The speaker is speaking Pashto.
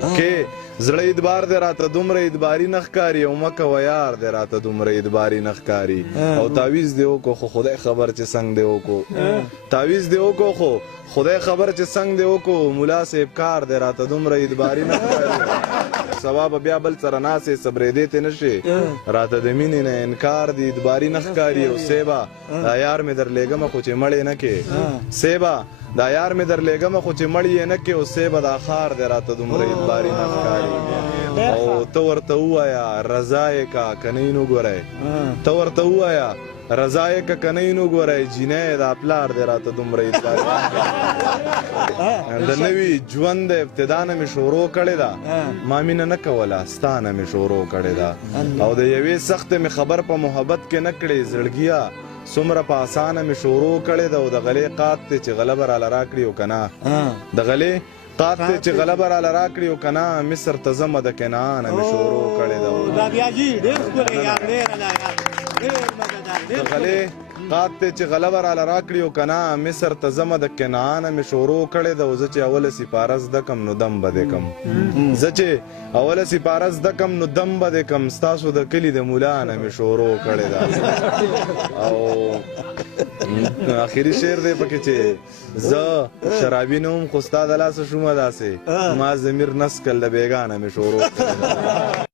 کې زړه اعتبار دی راته دومره اعتباري نه ښکاري او مه کوه یار دی راته دومره اعتباري نه ښکاري او تعویز دی وکړو خو خدای خبر چې څنګه دی وکړو تعویز دی وکړو خو خدای خبر چې څنګه دی وکړو ملا صاحب کار دی راته دومره اعتباري نه ښکاري سبا به بیا بل سره ناستې صبرېدی ته نه شي راته د مینې نه انکار دی اعتباري نه ښکاري او سیبا دا یار مې درلېږمه خو چې مړې نه کې سیبا دا یار مې درلېږمه خو چې مړ یې نه کې او سیبه دا ښار دی راته دومره اعتباري نه ښکاري او ته ورته ووایه رضا یې کا که نه یې نو ګورئ ته ورته ووایه رضا یې که که نه یې نو ګورئ جینۍ دا پلار دی راته دومره اعتباري د نوي ژوند د ابتدا نه مې شروع کړې ده ما مینه نه کوله ستا نه مې شروع کړې ده او د یوې سختې مې خبر په محبت کې نه کړې زړګیه څومره په اسانه مې شروع کړې ده او د غلې قات دی چې غلبه راله راکړي او که نه د غلې قات دی چې غلبه راله راکړي او که نه مصر ته ځمه د کنعانه مې شروع کړې ده د غلې قات دی چې غلبه راله راکړي او که نه مصر ته ځمه د کنعانه مې شروع کړې ده او زه چې اوله سپاره زده کم نو دم به دې کم زه چې اوله سپاره زده کم نو دم به دې کم ستاسو د کلي د ملا نه مې شروع کړې ده او آخري شعر دی پکې چې زه شرابي نه وم خو ستا د لاسه شومه داسې ما ضمیر نسکل د بېګانه مې شروع کړې ده